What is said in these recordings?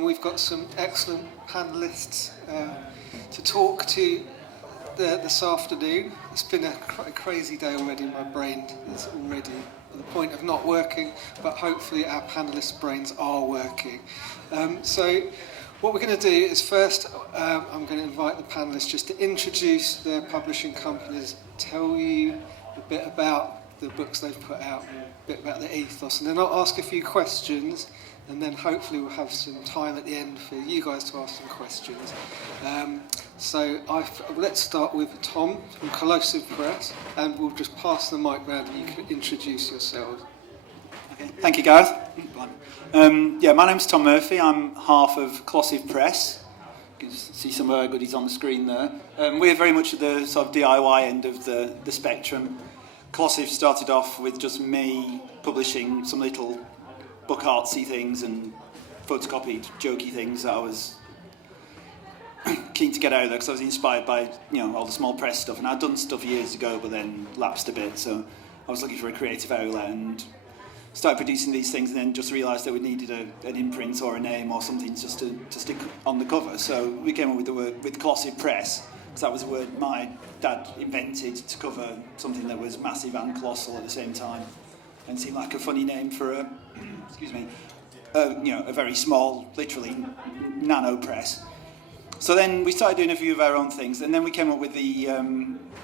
We've got some excellent panellists to talk to this afternoon. It's been a crazy day already. My brain is already at the point of not working, but hopefully our panellists' brains are working. So what we're going to do is first I'm going to invite the panellists just to introduce their publishing companies, tell you a bit about the books they've put out and a bit about the ethos, and then I'll ask a few questions, and then hopefully we'll have some time at the end for you guys to ask some questions. Let's start with Tom from Corrosive Press, and we'll just pass the mic round and you can introduce yourselves. Okay. Thank you, Gareth. My name's Tom Murphy. I'm half of Corrosive Press. You can see some of our goodies on the screen there. We're very much at the sort of DIY end of the spectrum. Corrosive started off with just me publishing some little book artsy things and photocopied jokey things that I was keen to get out there because I was inspired by all the small press stuff, and I'd done stuff years ago but then lapsed a bit, so I was looking for a creative outlet and started producing these things, and then just realised that we needed an imprint or a name or something just to stick on the cover. So we came up with the word with Corrosive Press, because that was a word my dad invented to cover something that was massive and colossal at the same time, and seemed like a funny name for a very small, literally nano press. So then we started doing a few of our own things, and then we came up with the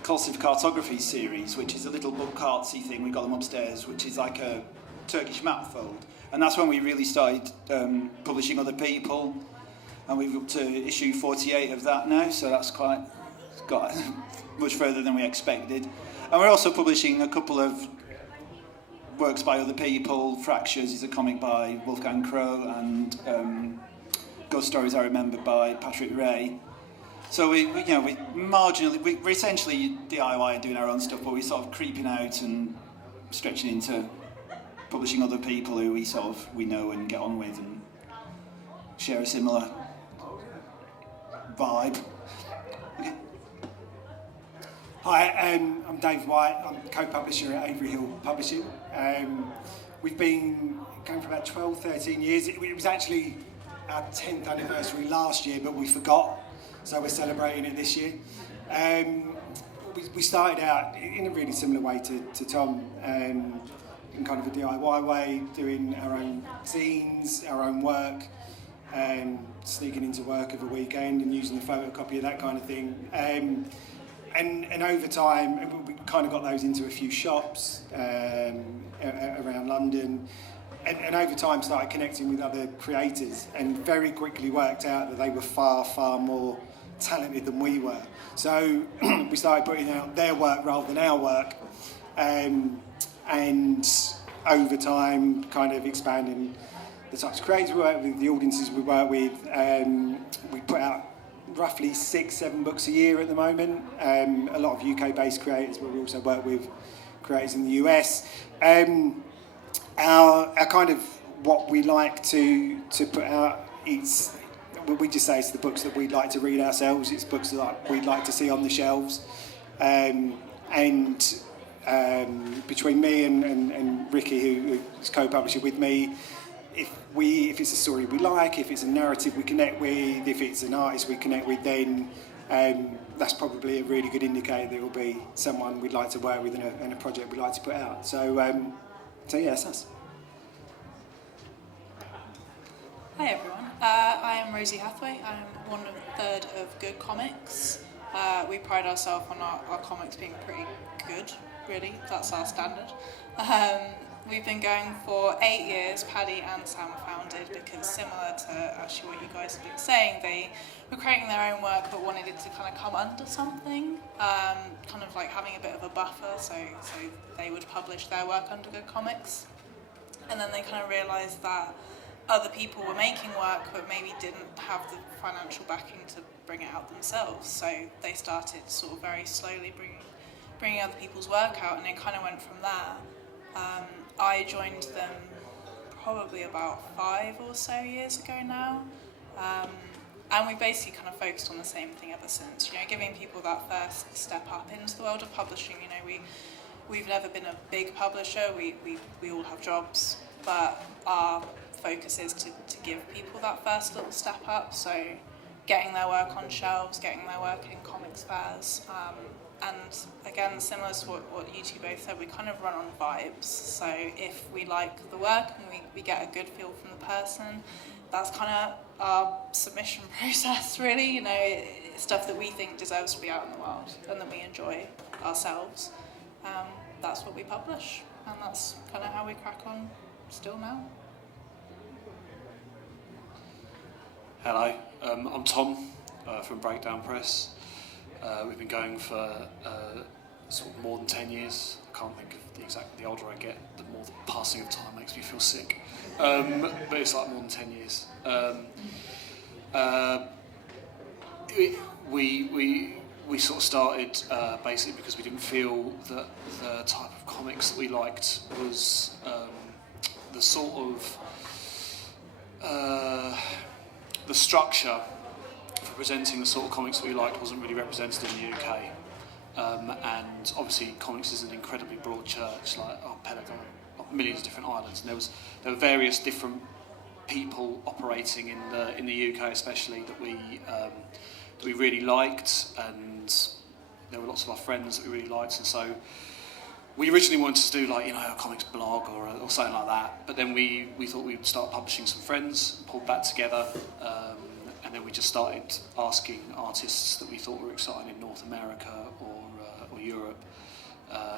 Corrosive Cartography series, which is a little book artsy thing. We got them upstairs, which is like a Turkish map fold, and that's when we really started publishing other people, and we've up to issue 48 of that now, so that's got much further than we expected. And we're also publishing a couple of works by other people. Fractures is a comic by Wolfgang Crow, and Ghost Stories I Remember by Patrick Ray. So we're essentially DIY and doing our own stuff, but we're sort of creeping out and stretching into publishing other people who we know and get on with and share a similar vibe. Okay. Hi, I'm Dave White. I'm co-publisher at Avery Hill Publishing. We've been going for about 12, 13 years. It was actually our 10th anniversary last year, but we forgot, so we're celebrating it this year. We started out in a really similar way to Tom, in kind of a DIY way, doing our own zines, our own work, sneaking into work of a weekend and using the photocopy of that kind of thing. And over time, we kind of got those into a few shops around London, and over time started connecting with other creators, and very quickly worked out that they were far, far more talented than we were. So we started putting out their work rather than our work, and over time kind of expanding the types of creators we work with, the audiences we work with. We put out roughly 6-7 books a year at the moment. A lot of UK-based creators, but we also work with creators in the US. Our kind of what we like to put out, we just say it's the books that we'd like to read ourselves. It's books that we'd like to see on the shelves. Between me and Ricky, who is co-publisher with me, if it's a story we like, if it's a narrative we connect with, if it's an artist we connect with, then that's probably a really good indicator that it will be someone we'd like to work with and a project we'd like to put out. So yeah, that's us. Hi everyone, I am Rosie Hathaway. I'm third of Good Comics. We pride ourselves on our comics being pretty good, really. That's our standard. We've been going for 8 years. Paddy and Sam founded because, similar to actually what you guys have been saying, they were creating their own work but wanted it to kind of come under something, kind of like having a bit of a buffer, so they would publish their work under Good Comics. And then they kind of realised that other people were making work but maybe didn't have the financial backing to bring it out themselves, so they started sort of very slowly bringing other people's work out, and it kind of went from there. I joined them probably about 5 or so years ago now, and we basically kind of focused on the same thing ever since, giving people that first step up into the world of publishing. We've never been a big publisher, we all have jobs, but our focus is to give people that first little step up. So getting their work on shelves, getting their work in comics fairs. And again, similar to what you two both said, we kind of run on vibes. So if we like the work and we get a good feel from the person, that's kind of our submission process, really. You know, stuff that we think deserves to be out in the world and that we enjoy ourselves. That's what we publish, and that's kind of how we crack on still now. Hello, I'm Tom from Breakdown Press. We've been going for sort of more than 10 years. I can't think of the older I get, the more the passing of time makes me feel sick. But it's like more than 10 years. We sort of started basically because we didn't feel that the type of comics that we liked was the sort of the structure for presenting the sort of comics that we liked wasn't really represented in the UK. And obviously comics is an incredibly broad church, like archipelago, millions of different islands, and there were various different people operating in the UK especially that we really liked, and there were lots of our friends that we really liked, and so we originally wanted to do like, you know, a comics blog or something like that, but then we thought we would start publishing some friends, pulled that together, and then we just started asking artists that we thought were exciting in North America or Europe,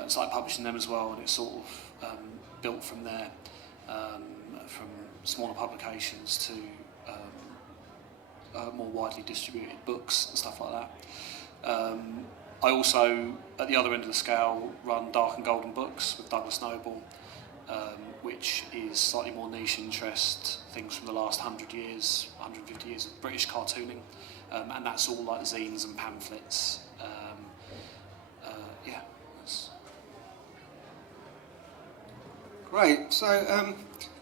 started publishing them as well, and it sort of built from there, from smaller publications to more widely distributed books and stuff like that. I also, at the other end of the scale, run Dark and Golden Books with Douglas Noble, which is slightly more niche interest, things from the last 100 years, 150 years of British cartooning, and that's all like zines and pamphlets. Yeah. Great. So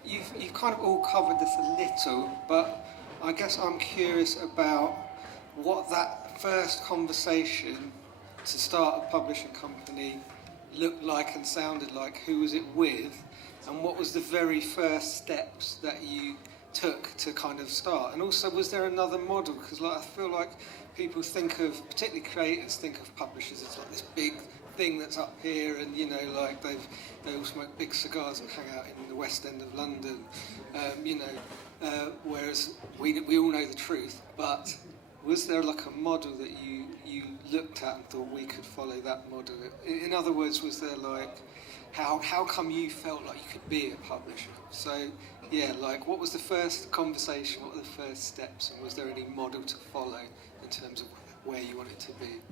you've kind of all covered this a little, but I guess I'm curious about what that first conversation to start a publishing company looked like and sounded like. Who was it with, and what was the very first steps that you took to kind of start? And also, was there another model? Because like, I feel like people think of, particularly creators, think of publishers as like this big thing that's up here, and you know, like they all smoke big cigars and hang out in the West End of London, whereas we all know the truth. But was there like a model that you looked at and thought we could follow that model? In other words, was there like, how come you felt like you could be a publisher? So yeah, like what was the first conversation, what were the first steps, and was there any model to follow in terms of where you wanted to be?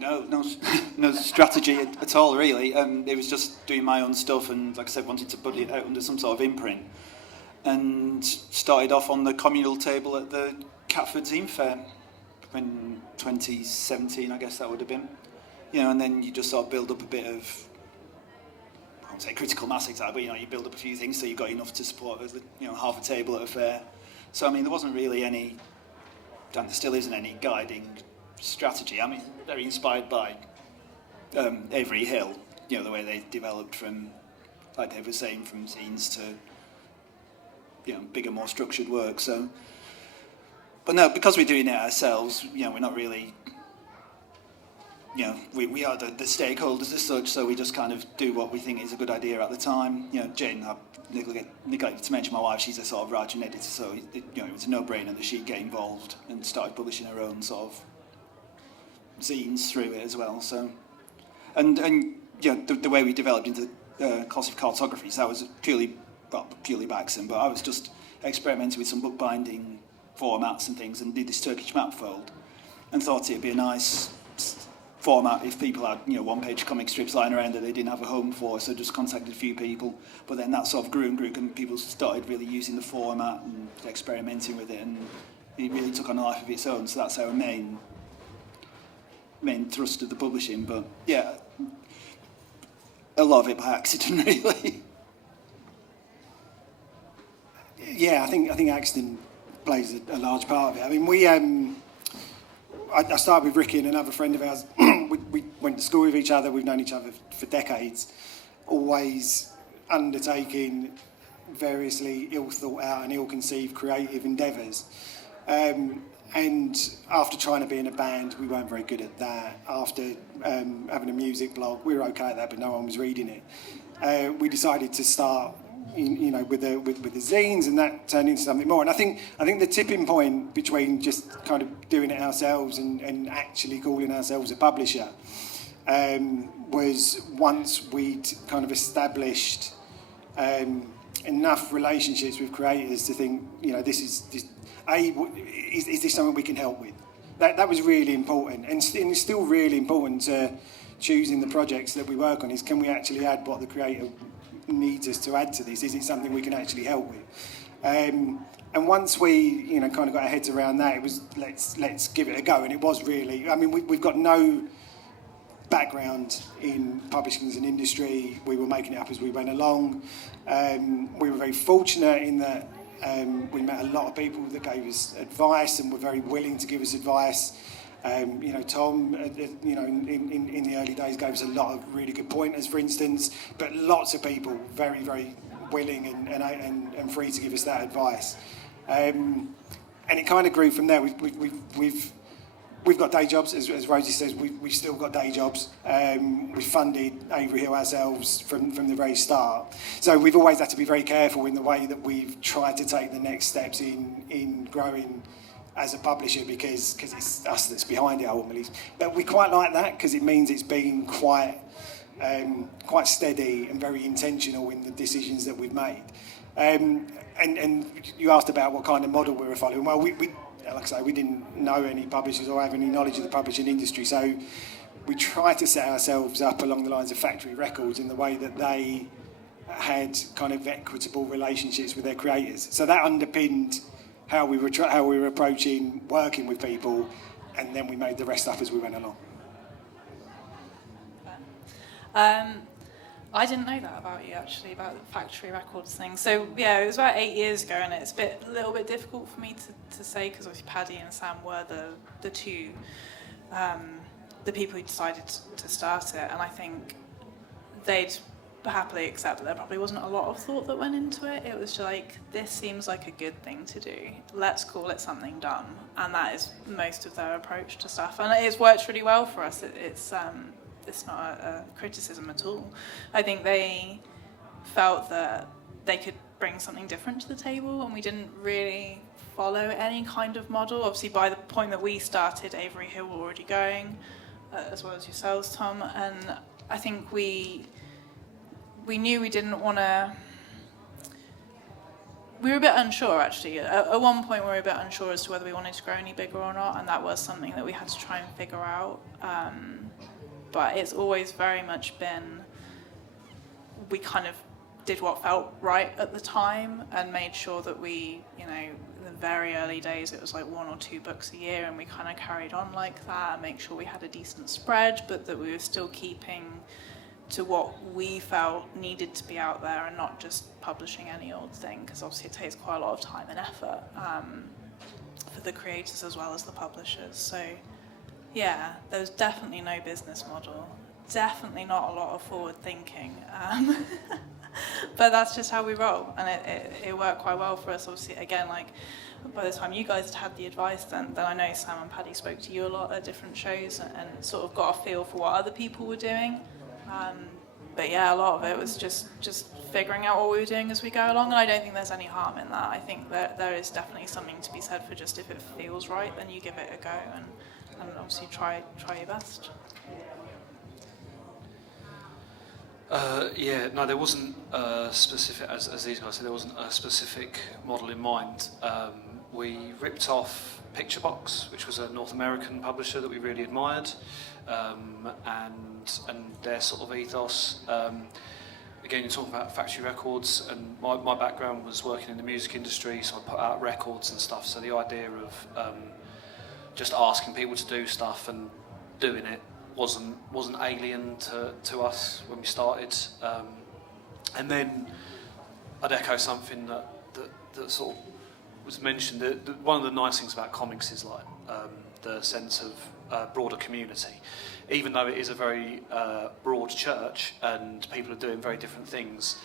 No strategy at all, really. It was just doing my own stuff, and like I said, wanted to put it out under some sort of imprint. And started off on the communal table at the Catford Zine Fair in 2017, I guess that would have been. You know, and then you just sort of build up a bit of, I won't say critical mass exactly, but you know, you build up a few things so you got enough to support, you know, half a table at a fair. So I mean, there wasn't really any, and there still isn't any guiding strategy. I mean, very inspired by Avery Hill, you know, the way they developed from, like Dave was saying, from zines to, you know, bigger, more structured work. So, but no, because we're doing it ourselves, you know, we're not really, you know, we are the stakeholders as such, so we just kind of do what we think is a good idea at the time. You know, Jane, I neglected to mention my wife, she's a sort of writer and editor, so it was a no-brainer that she'd get involved and started publishing her own sort of zines through it as well. So, and you know, the way we developed into classic cartographies, that was purely by accident, but I was just experimenting with some bookbinding formats and things, and did this Turkish map fold, and thought it'd be a nice format if people had, you know, one-page comic strips lying around that they didn't have a home for, so just contacted a few people. But then that sort of grew, and people started really using the format and experimenting with it, and it really took on a life of its own. So that's our main thrust of the publishing. But yeah, a lot of it by accident, really. Yeah, I think accident plays a large part of it. I mean, I started with Ricky and another friend of ours. we went to school with each other. We've known each other for decades. Always undertaking variously ill thought out and ill conceived creative endeavours. And after trying to be in a band, we weren't very good at that. After having a music blog, we were okay at that, but no one was reading it. We decided to start, with the zines, and that turned into something more. And I think the tipping point between just kind of doing it ourselves and actually calling ourselves a publisher was once we'd kind of established enough relationships with creators to think, is this something we can help with? That was really important, and it's still really important to choosing the projects that we work on. Is can we actually add what the creator needs us to add to this? Is it something we can actually help with? And once we, kind of got our heads around that, it was let's give it a go. And it was really, we've got no background in publishing as an industry. We were making it up as we went along. We were very fortunate in that we met a lot of people that gave us advice and were very willing to give us advice. Tom, in the early days gave us a lot of really good pointers, for instance, but lots of people very, very willing and free to give us that advice. And it kind of grew from there. We've got day jobs, as Rosie says. We've still got day jobs. We funded Avery Hill ourselves from the very start. So we've always had to be very careful in the way that we've tried to take the next steps in growing as a publisher, because it's us that's behind it ultimately. But we quite like that because it means it's been quite steady and very intentional in the decisions that we've made. And you asked about what kind of model we were following. Well, we like I say, we didn't know any publishers or have any knowledge of the publishing industry, so we tried to set ourselves up along the lines of Factory Records in the way that they had kind of equitable relationships with their creators. So that underpinned how we were approaching working with people, and then we made the rest up as we went along. I didn't know that about you, actually, about the Factory Records thing. So, yeah, it was about 8 years ago, and it's a little bit difficult for me to say, because obviously Paddy and Sam were the two, the people who decided to start it, and I think they'd happily accept that there probably wasn't a lot of thought that went into it. It was just like, this seems like a good thing to do. Let's call it something dumb. And that is most of their approach to stuff. And it's worked really well for us. It's not a criticism at all. I think they felt that they could bring something different to the table, and we didn't really follow any kind of model. Obviously, by the point that we started, Avery Hill were already going, as well as yourselves, Tom. And I think we knew we didn't want to... We were a bit unsure, actually. At one point, we were a bit unsure as to whether we wanted to grow any bigger or not, and that was something that we had to try and figure out. But it's always very much been... We kind of did what felt right at the time and made sure that we, in the very early days, it was like 1 or 2 books a year, and we kind of carried on like that and make sure we had a decent spread, but that we were still keeping to what we felt needed to be out there and not just publishing any old thing, because obviously it takes quite a lot of time and effort for the creators as well as the publishers. So yeah, there was definitely no business model, definitely not a lot of forward thinking, but that's just how we roll, and it worked quite well for us. Obviously, again, like by the time you guys had the advice, then I know Sam and Paddy spoke to you a lot at different shows and sort of got a feel for what other people were doing. But yeah, a lot of it was just figuring out what we were doing as we go along, and I don't think there's any harm in that. I think that there is definitely something to be said for just if it feels right, then you give it a go and obviously try your best. There wasn't a specific, as these guys said, there wasn't a specific model in mind. We ripped off Picture Box, which was a North American publisher that we really admired, and their sort of ethos. Again, you're talking about Factory Records, and my background was working in the music industry, so I put out records and stuff. So the idea of just asking people to do stuff and doing it wasn't alien to us when we started. And then I'd echo something that sort of was mentioned. One of the nice things about comics is like the sense of broader community. Even though it is a very broad church and people are doing very different things,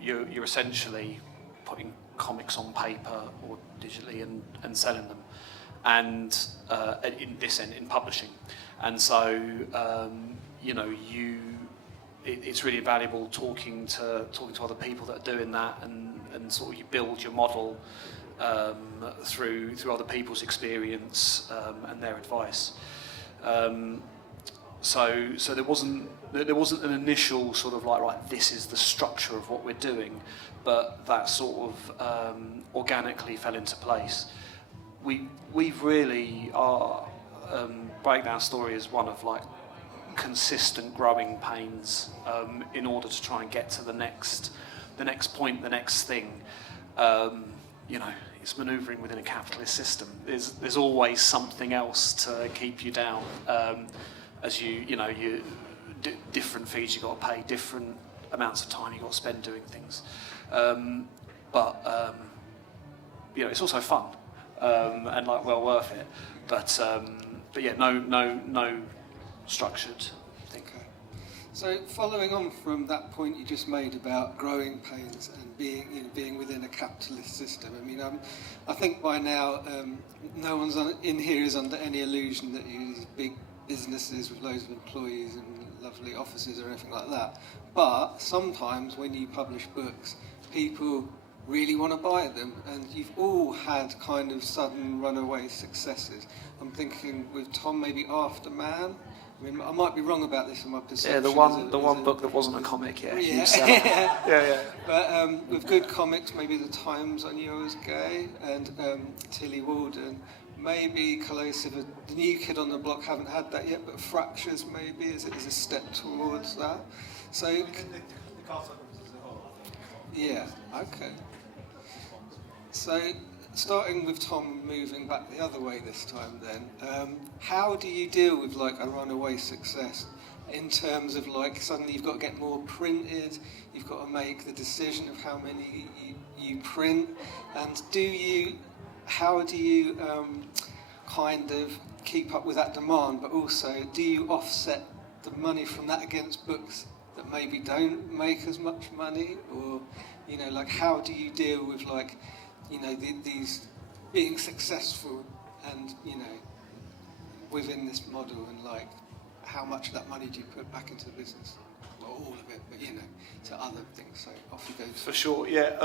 you're essentially putting comics on paper or digitally and selling them, and in this end in publishing. And so it's really valuable talking to other people that are doing that, and sort of you build your model through other people's experience and their advice. So there wasn't an initial sort of like, right, this is the structure of what we're doing, but that sort of organically fell into place. We've really, our breakdown story is one of like consistent growing pains in order to try and get to the next point, the next thing. It's manoeuvring within a capitalist system. There's always something else to keep you down. As different fees you got to pay, different amounts of time you got to spend doing things. But it's also fun and like well worth it. But yeah, no structured thing. Okay. So following on from that point you just made about growing pains and being within a capitalist system, I mean, I think by now no one's in here is under any illusion that these big businesses with loads of employees and lovely offices or anything like that. But sometimes when you publish books, people really want to buy them, and you've all had kind of sudden runaway successes. I'm thinking with Tom, maybe Afterman. I mean, I might be wrong about this in my perception. Yeah, the one book that wasn't a comic, yeah. Yeah. Yeah. But with good comics, maybe The Times I knew I was gay, and Tilly Walden. Maybe Corrosive, the new kid on the block, haven't had that yet, but Fractures maybe is a step towards that. So, yeah, okay. So, starting with Tom, moving back the other way this time then, how do you deal with like a runaway success in terms of like suddenly you've got to get more printed, you've got to make the decision of how many you print, and how do you kind of keep up with that demand, but also do you offset the money from that against books that maybe don't make as much money, or like how do you deal with like these being successful and within this model, and like how much of that money do you put back into the business? Not all of it, but to other things. So off you go. For sure, yeah.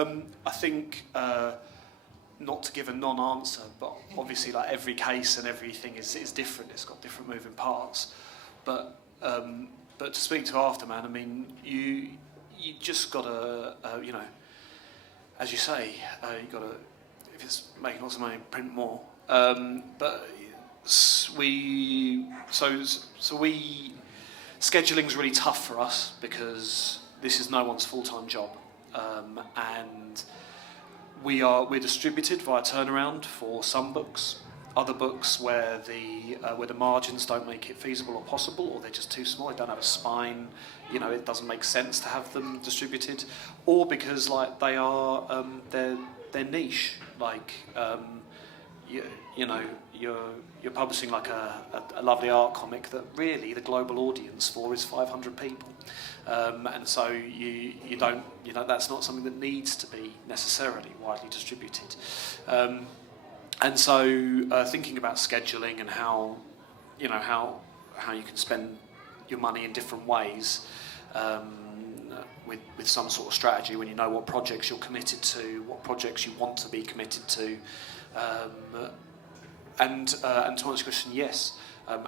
I think not to give a non-answer, but obviously like every case and everything is different. It's got different moving parts. But to speak to Afterman, I mean, you just gotta as you say, you gotta, if it's making lots of money, print more. But scheduling's really tough for us because this is no one's full-time job, and we're distributed via turnaround for some books. Other books where the margins don't make it feasible or possible, or they're just too small, they don't have a spine, it doesn't make sense to have them distributed, or because like they are they're niche, like you're publishing like a lovely art comic that really the global audience for is 500 people, and so you don't that's not something that needs to be necessarily widely distributed. And so thinking about scheduling and how you can spend your money in different ways, with some sort of strategy, when you know what projects you're committed to, what projects you want to be committed to, and to answer your question, yes,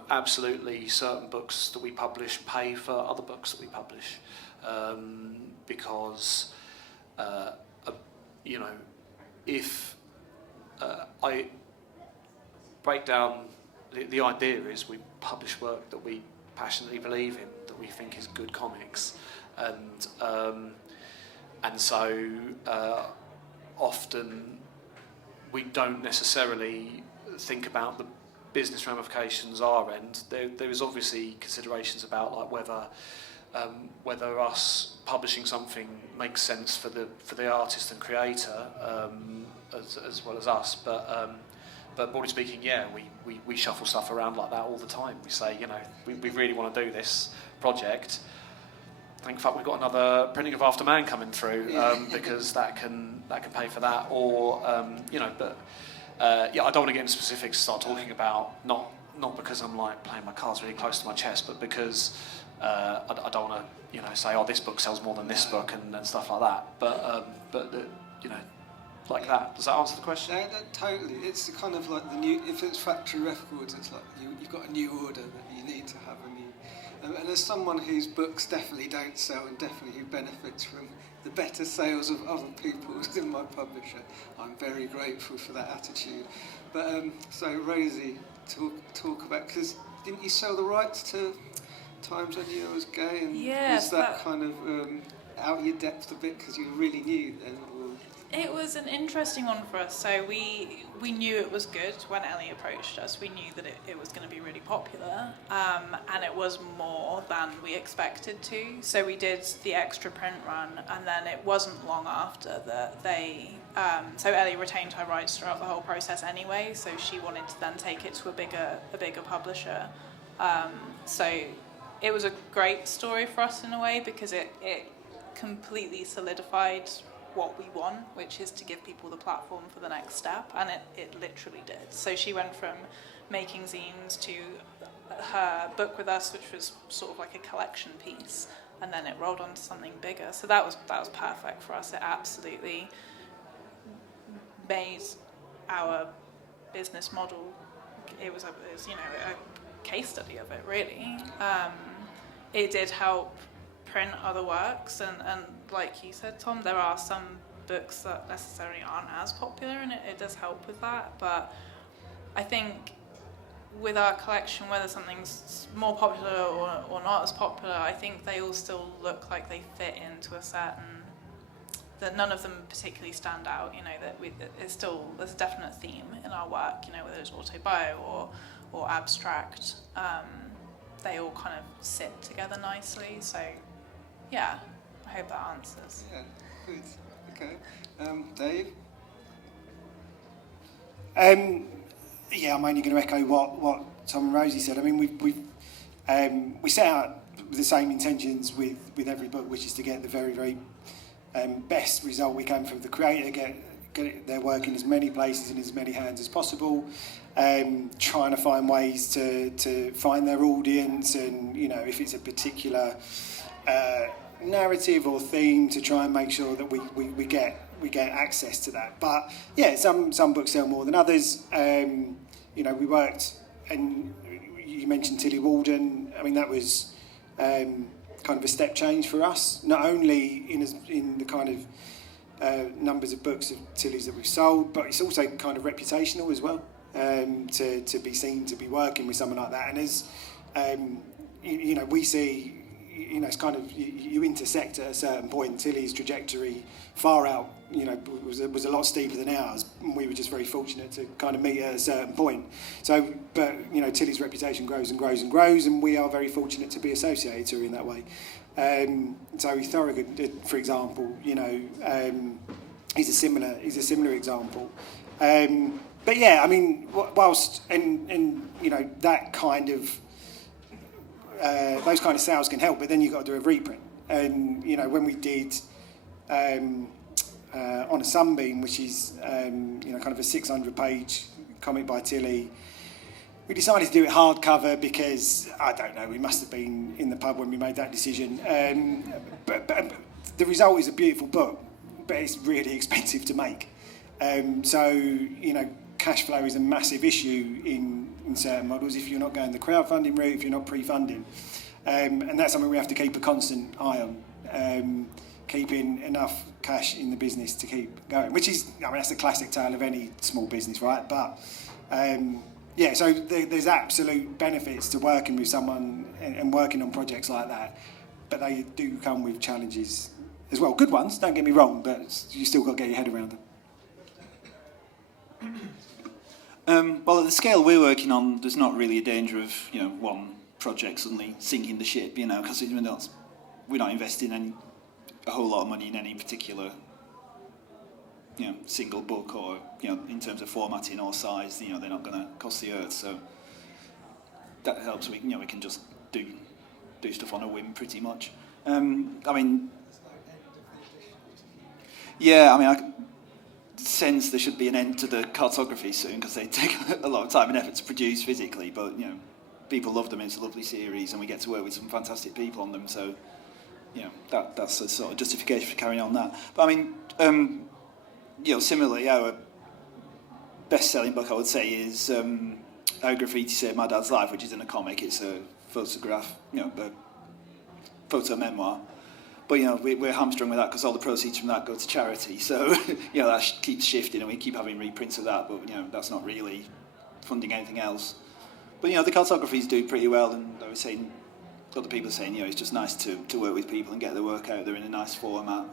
absolutely. Certain books that we publish pay for other books that we publish, because if I break down the idea is we publish work that we passionately believe in, that we think is good comics, and so often we don't necessarily think about the business ramifications our end. There is obviously considerations about like whether us publishing something makes sense for the artist and creator, as well as us, but broadly speaking, yeah, we shuffle stuff around like that all the time. We say, we really want to do this project. thank fuck we've got another printing of After Man coming through, because that can pay for that. Or but I don't want to get into specifics. Start talking about not because I'm like playing my cards really close to my chest, but because I don't want to say, oh, this book sells more than this book and stuff like that. But like that. Does that answer the question? Yeah, totally. It's kind of like the new. If it's factory records, it's like you've got a new order that you need to have a new. And as someone whose books definitely don't sell and definitely who benefits from the better sales of other people than my publisher, I'm very grateful for that attitude. But so Rosie, talk about, because didn't you sell the rights to Times I Knew I Was Gay, and was that kind of out of your depth a bit because you were really new then? Or? It was an interesting one for us. So we knew it was good when Ellie approached us. We knew that it was going to be really popular, and it was more than we expected to. So we did the extra print run, and then it wasn't long after that they. So Ellie retained her rights throughout the whole process anyway. So she wanted to then take it to a bigger publisher. So it was a great story for us in a way, because it completely solidified what we want, which is to give people the platform for the next step, and it literally did. So she went from making zines to her book with us, which was sort of like a collection piece, and then it rolled on to something bigger. So that was perfect for us. It absolutely made our business model. It was a case study of it, really. It did help print other works, and like you said, Tom, there are some books that necessarily aren't as popular, and it does help with that. But I think with our collection, whether something's more popular or not as popular, I think they all still look like they fit into a certain, that none of them particularly stand out, that there's a definite theme in our work, whether it's autobio or abstract, they all kind of sit together nicely. So yeah, I hope that answers. Yeah, good. Okay. Dave? I'm only going to echo what Tom and Rosie said. I mean, we set out with the same intentions with every book, which is to get the very, very best result we can from the creator, get their work in as many places and as many hands as possible, trying to find ways to find their audience, and if it's a particular narrative or theme, to try and make sure that we get access to that. But yeah, some books sell more than others. We worked, and you mentioned Tilly Walden. I mean, that was kind of a step change for us, not only in the kind of numbers of books of Tilly's that we've sold, but it's also kind of reputational as well, to be seen to be working with someone like that. And as we see, it's kind of, you intersect at a certain point. Tilly's trajectory far out, was a lot steeper than ours, and we were just very fortunate to kind of meet at a certain point. So, but Tilly's reputation grows and grows and grows, and we are very fortunate to be associated to her in that way. So Thorogood, for example, is a similar example. But yeah, I mean, whilst and that kind of those kind of sales can help, but then you've got to do a reprint. And when we did On a Sunbeam, which is kind of a 600-page comic by Tilly, we decided to do it hardcover because, I don't know, we must have been in the pub when we made that decision. But the result is a beautiful book, but it's really expensive to make. So cash flow is a massive issue in certain models if you're not going the crowdfunding route, if you're not pre-funding. And that's something we have to keep a constant eye on, keeping enough cash in the business to keep going, which is, that's the classic tale of any small business, right? But so there's absolute benefits to working with someone and working on projects like that, but they do come with challenges as well. Good ones, don't get me wrong, but you still got to get your head around them. Well, at the scale we're working on, there's not really a danger of one project suddenly sinking the ship, because we're not investing a whole lot of money in any particular single book, or in terms of formatting or size, they're not going to cost the earth. So that helps. We can just do stuff on a whim pretty much. I mean, yeah, I mean, I sense there should be an end to the cartography soon because they take a lot of time and effort to produce physically, but, you know, people love them. It's a lovely series and we get to work with some fantastic people on them, so, you know, that's a sort of justification for carrying on that. But I mean, you know, similarly, our best-selling book, I would say, is How Graffiti Saved My Dad's Life, which isn't a comic. It's a photograph, you know, a photo memoir. But, you know, we're hamstrung with that because all the proceeds from that go to charity. So, you know, that keeps shifting and we keep having reprints of that. But, you know, that's not really funding anything else. But, you know, the cartographies do pretty well. And I was saying, other people are saying, you know, it's just nice to work with people and get the work out there in a nice format.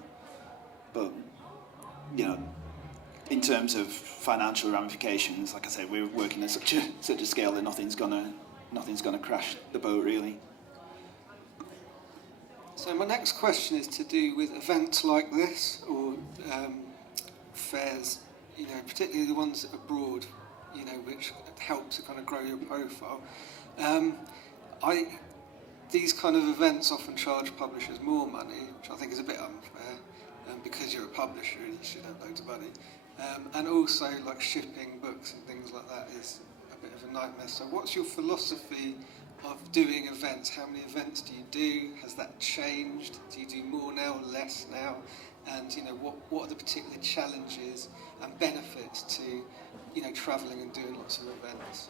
But, you know, in terms of financial ramifications, like I said, we're working at such a scale that nothing's gonna crash the boat, really. So my next question is to do with events like this, or fairs, you know, particularly the ones abroad, you know, which help to kind of grow your profile. These kind of events often charge publishers more money, which I think is a bit unfair, because you're a publisher and you should have loads of money. And also, like, shipping books and things like that is a bit of a nightmare. So what's your philosophy of doing events? How many events do you do? Has that changed? Do you do more now or less now? And, you know, what are the particular challenges and benefits to, you know, travelling and doing lots of events?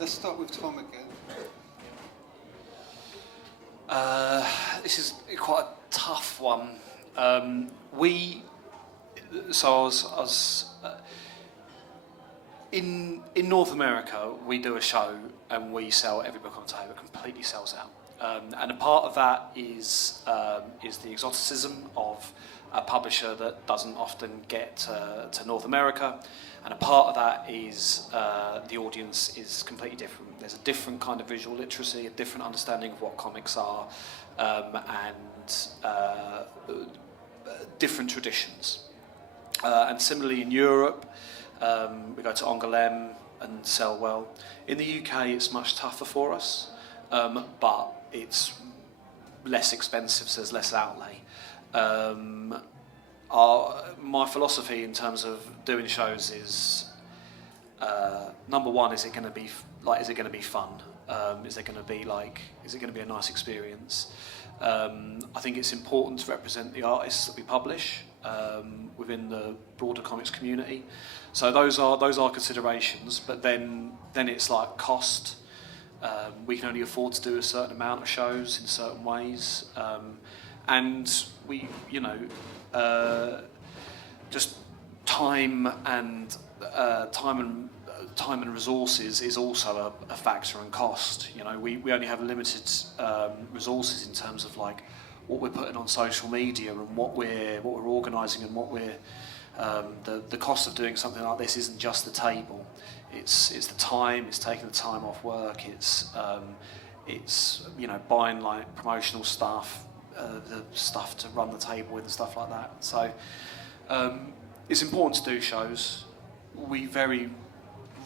Let's start with Tom again. This is quite a tough one. In North America, we do a show and we sell every book on the table. It completely sells out, and a part of that is the exoticism of a publisher that doesn't often get to North America, and a part of that is the audience is completely different. There's a different kind of visual literacy, a different understanding of what comics are, and different traditions. And similarly in Europe, we go to Angoulême and sell well. In the UK, it's much tougher for us, but it's less expensive, so there's less outlay. My philosophy in terms of doing shows is, number one, is it going to be fun? Is it going to be a nice experience? I think it's important to represent the artists that we publish within the broader comics community. So those are considerations. But then it's like cost. We can only afford to do a certain amount of shows in certain ways, and we, you know, just time and resources is also a factor in cost. You know, we only have limited resources in terms of like what we're putting on social media and what we're organising and what we're the cost of doing something like this isn't just the table. It's the time. It's taking the time off work. It's you know, buying like promotional stuff, the stuff to run the table with and stuff like that. So it's important to do shows. We very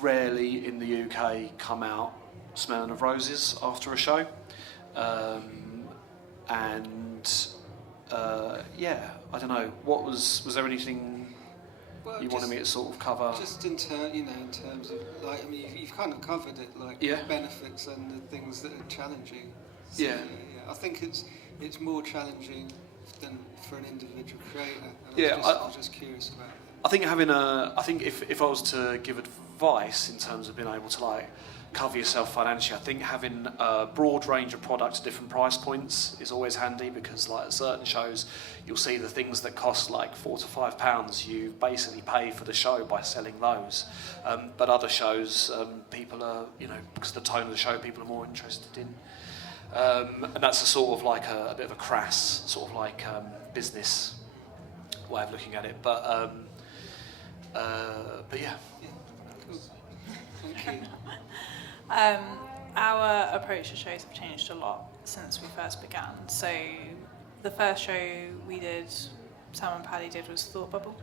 rarely in the UK come out smelling of roses after a show, and yeah, I don't know. Was there anything you wanted me to sort of cover? Just in terms of, like, I mean, you've kind of covered it, like, yeah, the benefits and the things that are challenging. So, yeah. I think it's more challenging than for an individual creator. And Yeah, I was just curious about that. I think if I was to give advice in terms of being able to like cover yourself financially, I think having a broad range of products at different price points is always handy, because like at certain shows you'll see the things that cost like £4 to £5, you basically pay for the show by selling those, but other shows people are, you know, because of the tone of the show, people are more interested in, and that's a sort of like a bit of a crass sort of like business way of looking at it, but yeah. Cool. Thank you. Our approach to shows have changed a lot since we first began. So the first show we did, Sam and Paddy did, was Thought Bubble.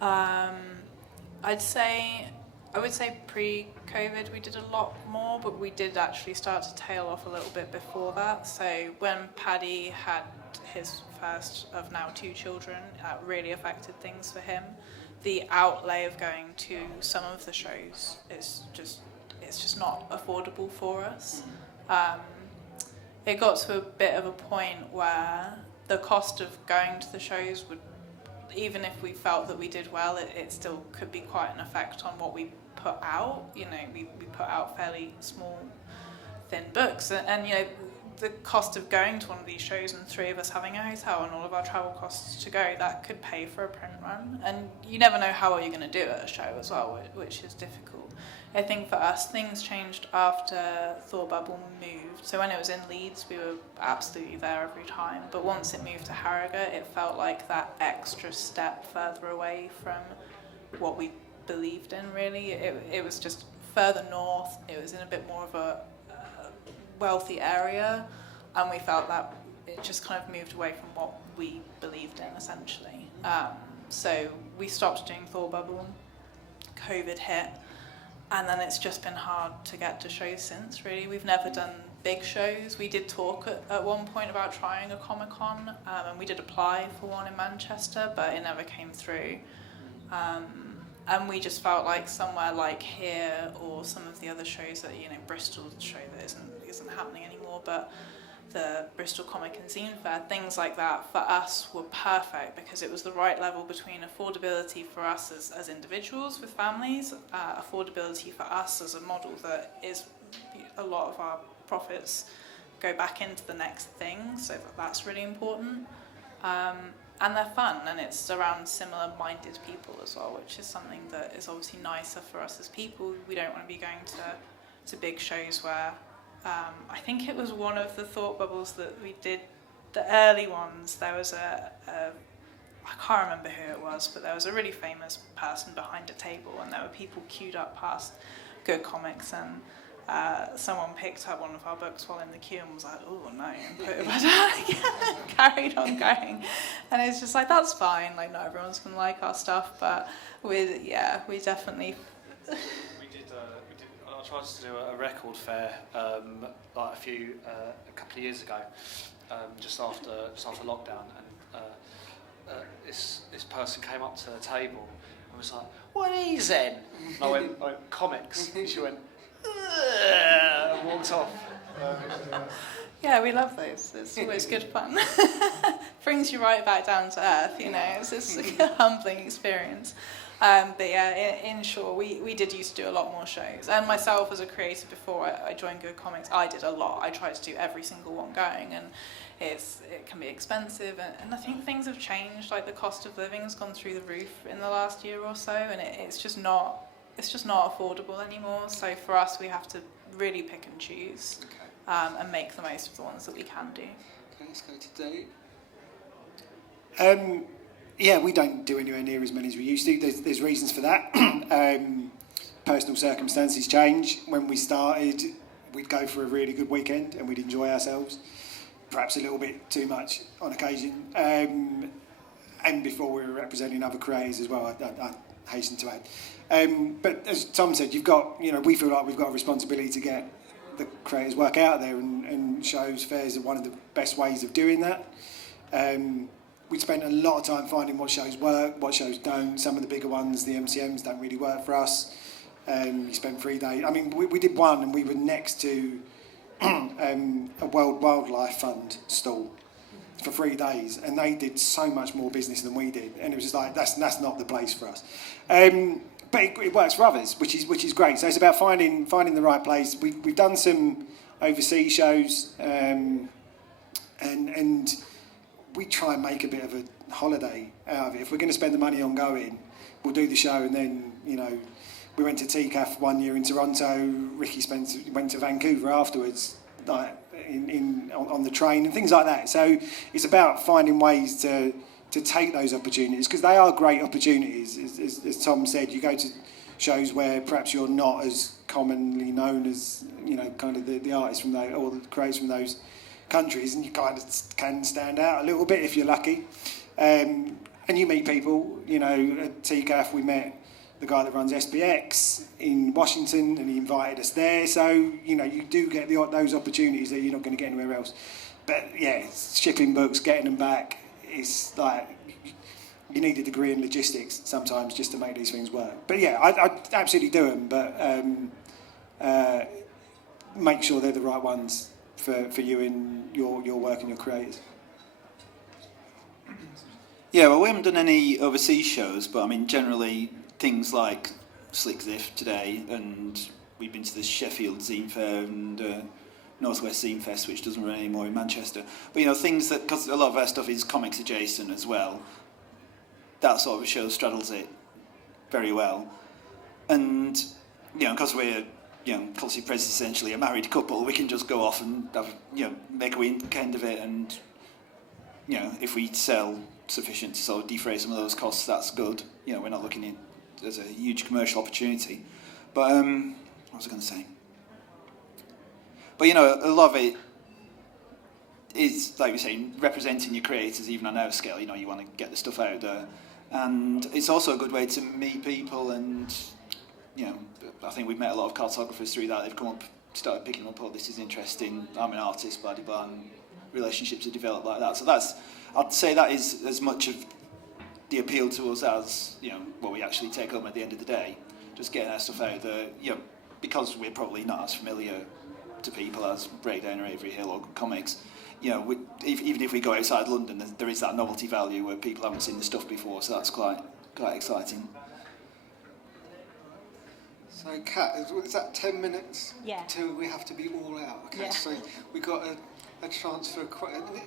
I'd say I would say pre-COVID we did a lot more, but we did actually start to tail off a little bit before that. So when Paddy had his first of now 2 children, that really affected things for him. The outlay of going to some of the shows is just not affordable for us. It got to a bit of a point where the cost of going to the shows would, even if we felt that we did well, it still could be quite an effect on what we put out. You know, we put out fairly small, thin books, and you know, the cost of going to one of these shows and 3 of us having a hotel and all of our travel costs to go, that could pay for a print run. And you never know how well you're going to do at a show as well, which is difficult. I think for us, things changed after Thought Bubble moved. So when it was in Leeds, we were absolutely there every time. But once it moved to Harrogate, it felt like that extra step further away from what we believed in, really. It was just further north. It was in a bit more of a wealthy area, and we felt that it just kind of moved away from what we believed in, essentially. So we stopped doing Thought Bubble. COVID hit. And then it's just been hard to get to shows since, really. We've never done big shows. We did talk at one point about trying a Comic-Con, and we did apply for one in Manchester, but it never came through. And we just felt like somewhere like here, or some of the other shows that, you know, Bristol's show that isn't happening anymore, but the Bristol Comic and Zine Fair, things like that, for us were perfect because it was the right level between affordability for us as individuals with families, affordability for us as a model that is a lot of our profits go back into the next thing, so that's really important. And they're fun, and it's around similar-minded people as well, which is something that is obviously nicer for us as people. We don't want to be going to big shows where I think it was one of the Thought Bubbles that we did, the early ones, there was I can't remember who it was, but there was a really famous person behind a table, and there were people queued up past Good Comics, and someone picked up one of our books while in the queue and was like, oh no, and put it back down again, and carried on going. And it's just like, that's fine, like not everyone's going to like our stuff, but we definitely... I tried to do a record fair like a couple of years ago, just after lockdown, and this person came up to the table and was like, "What are these then?" And I went comics. And she went, ugh, and walked off. Yeah, we love those. It's always good fun. Brings you right back down to earth, you know. It's just a humbling experience. But yeah, in short, we did used to do a lot more shows. And myself as a creator, before I joined Good Comics, I did a lot. I tried to do every single one going, and it can be expensive. And I think things have changed. Like the cost of living has gone through the roof in the last year or so, and it's just not affordable anymore. So for us, we have to really pick and choose, and make the most of the ones that we can do. Okay, let's go to Dave. Yeah, we don't do anywhere near as many as we used to. There's reasons for that. Personal circumstances change. When we started, we'd go for a really good weekend and we'd enjoy ourselves, perhaps a little bit too much on occasion. And before we were representing other creators as well, I hasten to add. But as Tom said, we feel like we've got a responsibility to get the creators' work out there, and shows, fairs are one of the best ways of doing that. We spent a lot of time finding what shows work, what shows don't. Some of the bigger ones, the MCMs, don't really work for us. We spent 3 days. I mean, we did one, and we were next to a World Wildlife Fund stall for 3 days, and they did so much more business than we did, and it was just like that's not the place for us. But it works for others, which is great. So it's about finding the right place. We've done some overseas shows, and we try and make a bit of a holiday out of it. If we're going to spend the money on going, we'll do the show, and then, we went to TCAF one year in Toronto. Ricky went to Vancouver afterwards, like on the train and things like that. So it's about finding ways to take those opportunities, because they are great opportunities. As Tom said, you go to shows where perhaps you're not as commonly known as, kind of the artists from those, or the creators from those countries, and you kind of can stand out a little bit if you're lucky, and you meet people. At TCAF we met the guy that runs SBX in Washington, and he invited us there. So, you know, you do get those opportunities that you're not going to get anywhere else. But yeah, shipping books, getting them back, it's like you need a degree in logistics sometimes just to make these things work. But yeah, I absolutely do them, but make sure they're the right ones for you and your work and your creators. Yeah, well, we haven't done any overseas shows, but I mean, generally things like Slick Ziff today, and we've been to the Sheffield Zine Fair and Northwest Zine Fest, which doesn't run anymore in Manchester. But you know, things that, because a lot of our stuff is comics adjacent as well, that sort of a show straddles it very well. And you know, because we're Glossy Press is essentially a married couple, we can just go off and have, make a weekend of it, and you know, if we sell sufficient to sort of defray some of those costs, that's good. You know, we're not looking at it as a huge commercial opportunity. But what was I going to say? But you know, a lot of it is, like you're saying, representing your creators even on our scale. You know, you want to get the stuff out there, and it's also a good way to meet people. And you know, I think we've met a lot of cartographers through that. They've come up, started picking up, oh, this is interesting, I'm an artist, blah blah blah, and relationships are developed like that. So that's, I'd say that is as much of the appeal to us as, you know, what we actually take home at the end of the day. Just getting our stuff out there, you know, because we're probably not as familiar to people as Breakdown or Avery Hill or comics. You know, even if we go outside London, there is that novelty value where people haven't seen the stuff before, so that's quite exciting. So, Kat, is that 10 minutes? Yeah. Till we have to be all out. Okay, Yeah. so we got a chance for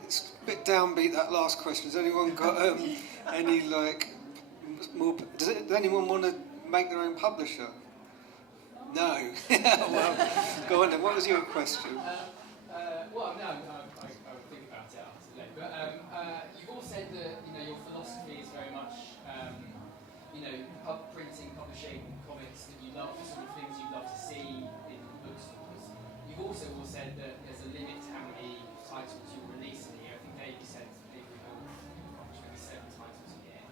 it's a bit downbeat, that last question. Has anyone got any more? Does anyone want to make their own publisher? No. Well, go on then. What was your question? Well, no, I would think about it after today. But you've all said that your philosophy is very much printing, publishing comics that you love, the sort of things you'd love to see in bookstores. You've also all said that there's a limit to how many titles you'll release in a year. I think Dave said maybe publish maybe 7 titles a year.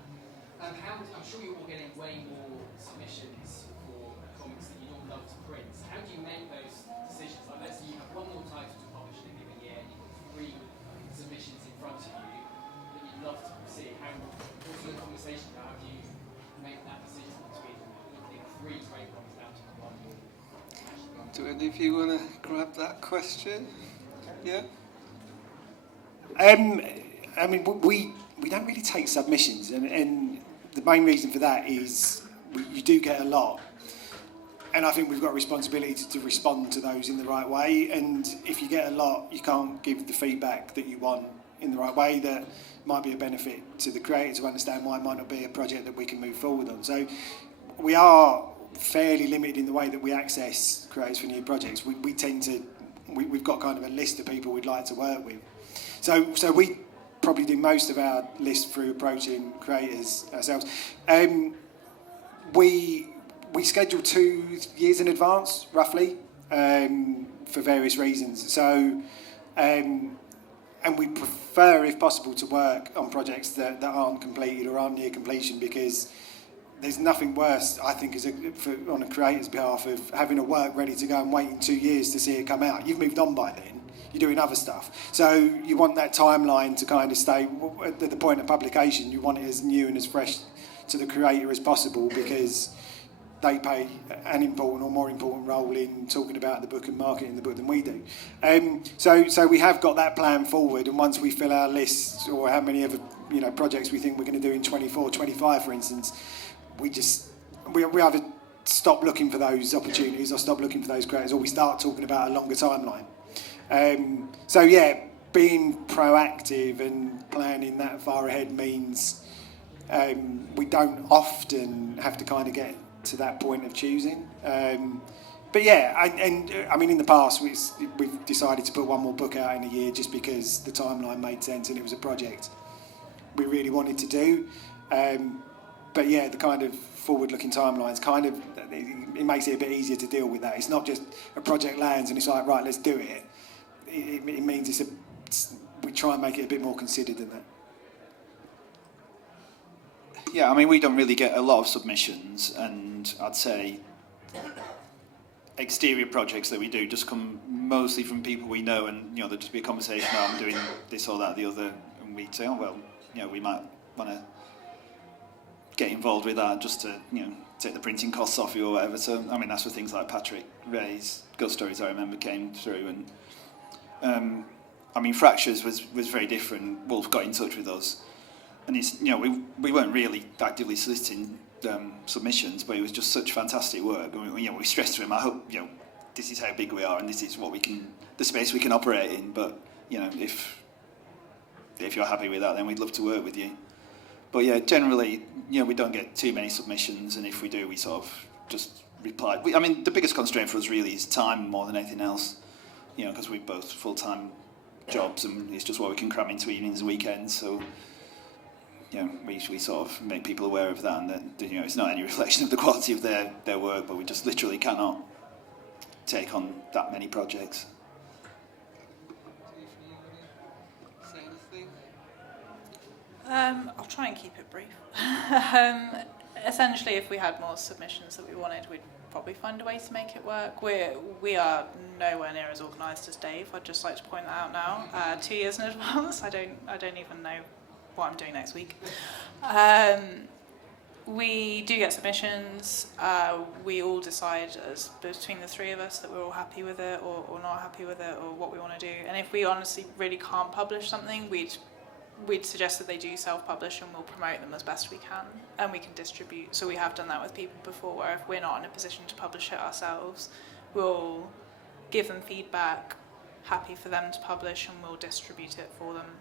I'm sure you're all getting way more submissions for comics that you'd all love to print. How do you make those decisions? Like, let's say you have one more title to publish in a given year, and you've got 3 submissions in front of you that you'd love to see. What's the conversation about? How do you make that decision between putting 3 great ones down to 1? Do any of you want to grab that question? Yeah? I mean, we don't really take submissions, and the main reason for that is you do get a lot, and I think we've got a responsibility to respond to those in the right way. And if you get a lot, you can't give the feedback that you want in the right way that might be a benefit to the creator to understand why it might not be a project that we can move forward on. So we are fairly limited in the way that we access creators for new projects. We tend to, we've got kind of a list of people we'd like to work with. So we probably do most of our list through approaching creators ourselves. We schedule 2 years in advance, roughly, for various reasons. So, and we prefer, if possible, to work on projects that aren't completed or aren't near completion, because there's nothing worse, I think, on a creator's behalf, of having a work ready to go and waiting 2 years to see it come out. You've moved on by then. You're doing other stuff. So you want that timeline to kind of stay, at the point of publication, you want it as new and as fresh to the creator as possible, because they play an important or more important role in talking about the book and marketing the book than we do. So we have got that plan forward, and once we fill our list, or how many other projects we think we're going to do in 24, 25, for instance, we either stop looking for those opportunities or stop looking for those creators, or we start talking about a longer timeline. So yeah, being proactive and planning that far ahead means we don't often have to kind of get to that point of choosing. But yeah, and I mean, in the past we've decided to put one more book out in a year just because the timeline made sense and it was a project we really wanted to do. But yeah, the kind of forward-looking timelines it makes it a bit easier to deal with that. It's not just a project lands and it's like, right, let's do it. It means we try and make it a bit more considered than that. Yeah, I mean, we don't really get a lot of submissions, and I'd say exterior projects that we do just come mostly from people we know, and there'll just be a conversation, oh, I'm doing this or that, the other, and we'd say, oh well, we might want to get involved with that just to take the printing costs off you or whatever. So I mean, that's where things like Patrick Ray's Ghost Stories, I remember, came through, and I mean, Fractures was very different. Wolf got in touch with us, and it's we weren't really actively soliciting submissions, but it was just such fantastic work. And we stressed to him, I hope this is how big we are, and this is what the space we can operate in. But if you're happy with that, then we'd love to work with you. But yeah, generally, we don't get too many submissions, and if we do, we sort of just reply. I mean, the biggest constraint for us really is time more than anything else. Because we're both full-time jobs, and it's just what we can cram into evenings and weekends. So we sort of make people aware of that, and that it's not any reflection of the quality of their work, but we just literally cannot take on that many projects. I'll try and keep it brief. Essentially, if we had more submissions that we wanted, we'd probably find a way to make it work. We are nowhere near as organised as Dave. I'd just like to point that out now. 2 years in advance, I don't even know what I'm doing next week. We do get submissions. We all decide as between the three of us that we're all happy with it or not happy with it or what we want to do. And if we honestly really can't publish something, we'd suggest that they do self-publish, and we'll promote them as best we can, and we can distribute. So we have done that with people before, where if we're not in a position to publish it ourselves, we'll give them feedback, happy for them to publish, and we'll distribute it for them.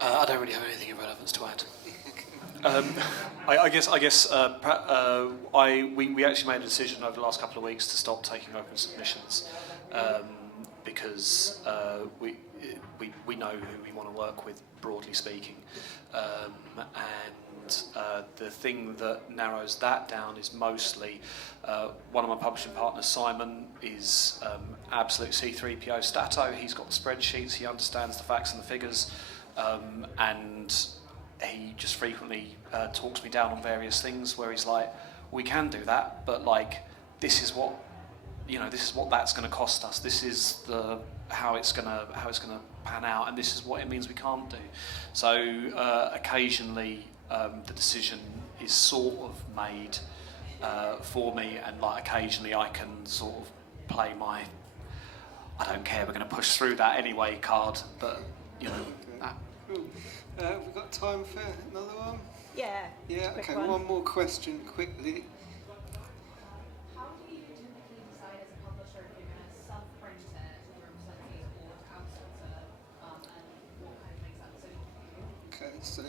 I don't really have anything of relevance to add. I guess we actually made a decision over the last couple of weeks to stop taking open submissions. Because we know who we want to work with, broadly speaking, and the thing that narrows that down is mostly one of my publishing partners, Simon, is absolute C3PO stato. He's got the spreadsheets, he understands the facts and the figures, and he just frequently talks me down on various things where he's like, we can do that, but this is what that's going to cost us. This is how it's going to pan out, and this is what it means we can't do. So occasionally the decision is sort of made for me, and occasionally I can sort of play my I don't care, we're going to push through that anyway card. But that. Cool. We've got time for another one. Yeah. Yeah. Okay. One more question quickly. Okay, so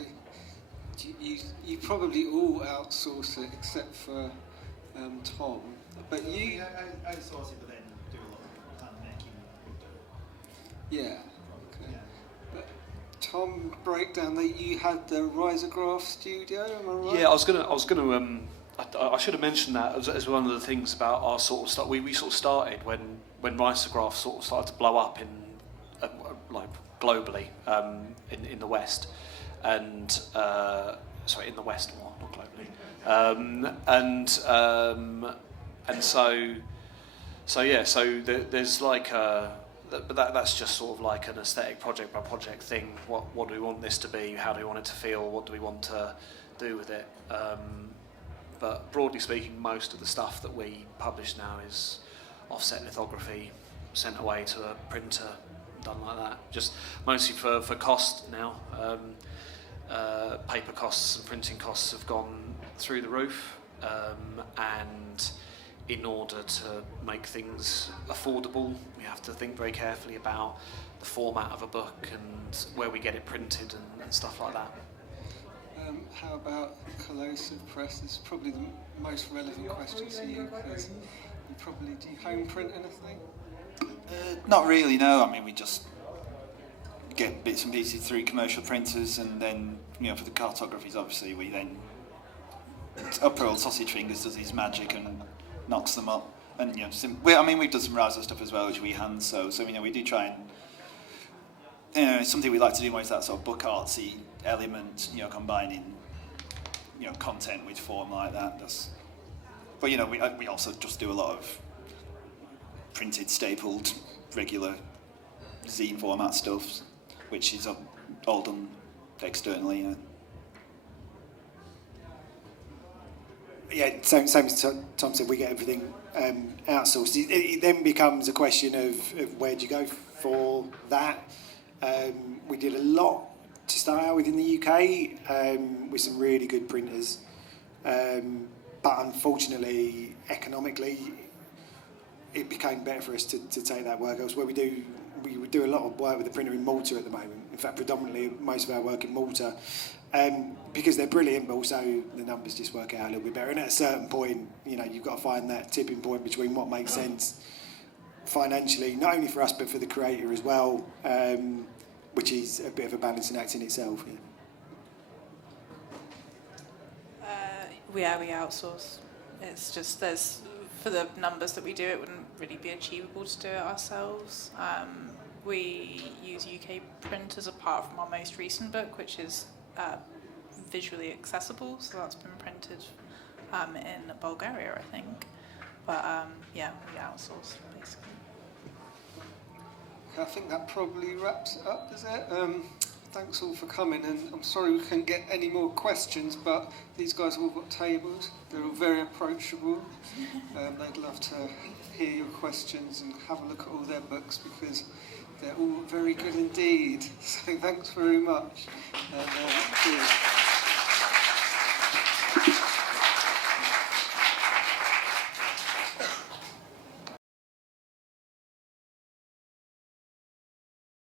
you probably all outsource it except for Tom, but you outsource it, but then do a lot of plan making. Yeah. Okay. Yeah. But Tom, breakdown that you had the Risograph studio, am I right? Yeah, I was gonna. I should have mentioned that as one of the things about our sort of start. We sort of started when Risograph sort of started to blow up in globally in the West. And sorry, in the West more, not globally, and so yeah. So there's but that's just sort of like an aesthetic project by project thing. What do we want this to be? How do we want it to feel? What do we want to do with it? But broadly speaking, most of the stuff that we publish now is offset lithography, sent away to a printer, done like that. Just mostly for cost now. Paper costs and printing costs have gone through the roof, and in order to make things affordable, we have to think very carefully about the format of a book and where we get it printed and stuff like that. How about Corrosive Press? Is probably the most relevant question to you, because you probably do home print anything? Not really, no. I mean, we just get bits and pieces through commercial printers, and then for the cartographies, obviously we then Upper Old Sausage Fingers does his magic and knocks them up, and we've done some Riser stuff as well, which we hand sew. So we do try and something we like to do more is that sort of book artsy element, combining, content with form like that. But we also just do a lot of printed, stapled, regular zine format stuff, which is all done externally. Yeah, same as Tom said, we get everything outsourced. It then becomes a question of where do you go for that. We did a lot to start out with in the UK with some really good printers, but unfortunately, economically, it became better for us to take that work elsewhere. We do a lot of work with the printer in Malta at the moment. In fact, predominantly most of our work in Malta, because they're brilliant, but also the numbers just work out a little bit better. And at a certain point, you've got to find that tipping point between what makes sense financially, not only for us but for the creator as well, which is a bit of a balancing act in itself. We outsource. It's just for the numbers that we do, it wouldn't really be achievable to do it ourselves. We use UK printers apart from our most recent book, which is visually accessible, so that's been printed in Bulgaria, I think. But we outsource basically. I think that probably wraps it up, is it? Thanks all for coming, and I'm sorry we couldn't get any more questions, but these guys have all got tables. They're all very approachable. They'd love to hear your questions and have a look at all their books because they're all very good indeed. So thanks very much. Cheers.